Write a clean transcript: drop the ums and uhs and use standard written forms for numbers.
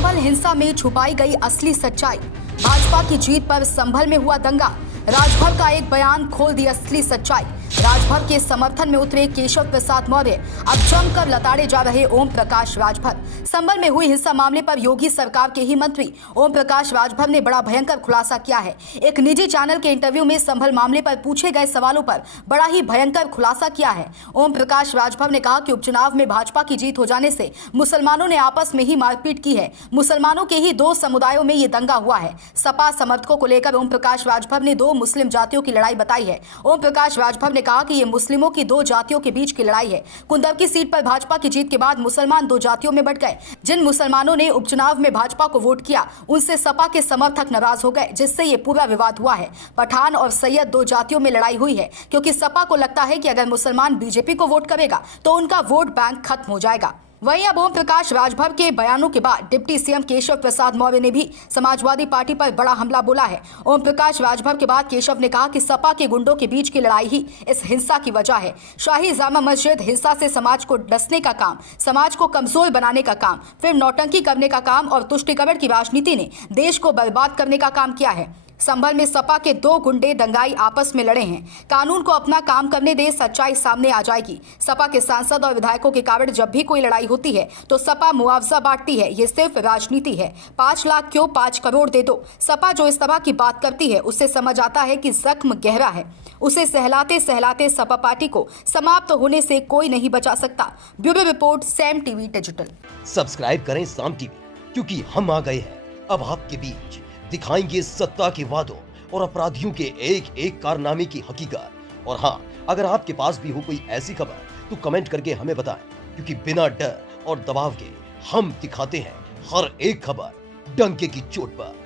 संभल हिंसा में छुपाई गई असली सच्चाई। भाजपा की जीत पर संभल में हुआ दंगा। राजभर का एक बयान खोल दी असली सच्चाई। राजभर के समर्थन में उतरे केशव प्रसाद मौर्य अब जमकर लताड़े जा रहे ओम प्रकाश राजभर। संभल में हुई हिंसा मामले पर योगी सरकार के ही मंत्री ओम प्रकाश राजभर ने बड़ा भयंकर खुलासा किया है। एक निजी चैनल के इंटरव्यू में संभल मामले पर पूछे गए सवालों पर बड़ा ही भयंकर खुलासा किया है। ओम प्रकाश राजभर ने कहा कि उपचुनाव में भाजपा की जीत हो जाने से मुसलमानों ने आपस में ही मारपीट की है। मुसलमानों के ही दो समुदायों में ये दंगा हुआ है। सपा समर्थकों को लेकर ओम प्रकाश राजभर ने दो मुस्लिम जातियों की लड़ाई बताई है। ओम प्रकाश राजभर ने कहा कि ये मुस्लिमों की दो जातियों के बीच की लड़ाई है। कुंदरकी सीट पर भाजपा की जीत के बाद मुसलमान दो जातियों में बंट गए। जिन मुसलमानों ने उपचुनाव में भाजपा को वोट किया उनसे सपा के समर्थक नाराज हो गए, जिससे ये पूरा विवाद हुआ है। पठान और सैयद दो जातियों में लड़ाई हुई है, क्योंकि सपा को लगता है कि अगर मुसलमान बीजेपी को वोट करेगा तो उनका वोट बैंक खत्म हो जाएगा। वहीं अब ओम प्रकाश राजभर के बयानों के बाद डिप्टी सीएम केशव प्रसाद मौर्य ने भी समाजवादी पार्टी पर बड़ा हमला बोला है। ओम प्रकाश राजभर के बाद केशव ने कहा कि सपा के गुंडों के बीच की लड़ाई ही इस हिंसा की वजह है। शाही जामा मस्जिद हिंसा से समाज को डसने का काम, समाज को कमजोर बनाने का काम, फिर नौटंकी करने का काम और तुष्टीकरण की राजनीति ने देश को बर्बाद करने का काम किया है। संभल में सपा के दो गुंडे दंगाई आपस में लड़े हैं। कानून को अपना काम करने दे, सच्चाई सामने आ जाएगी। सपा के सांसद और विधायकों के कारण जब भी कोई लड़ाई होती है तो सपा मुआवजा बांटती है। ये सिर्फ राजनीति है। 5 लाख क्यों 5 करोड़ दे दो। सपा जो इस तरह की बात करती है उससे समझ आता है कि जख्म गहरा है। उसे सहलाते सहलाते सपा पार्टी को समाप्त होने से कोई नहीं बचा सकता। Bureau report, Sam TV digital. Subscribe करें साम टीवी, क्योंकि हम आ गए हैं अब आपके बीच। दिखाएंगे सत्ता के वादों और अपराधियों के एक एक कारनामे की हकीकत। और हाँ, अगर आपके पास भी हो कोई ऐसी खबर तो कमेंट करके हमें बताएं, क्योंकि बिना डर और दबाव के हम दिखाते हैं हर एक खबर डंके की चोट पर।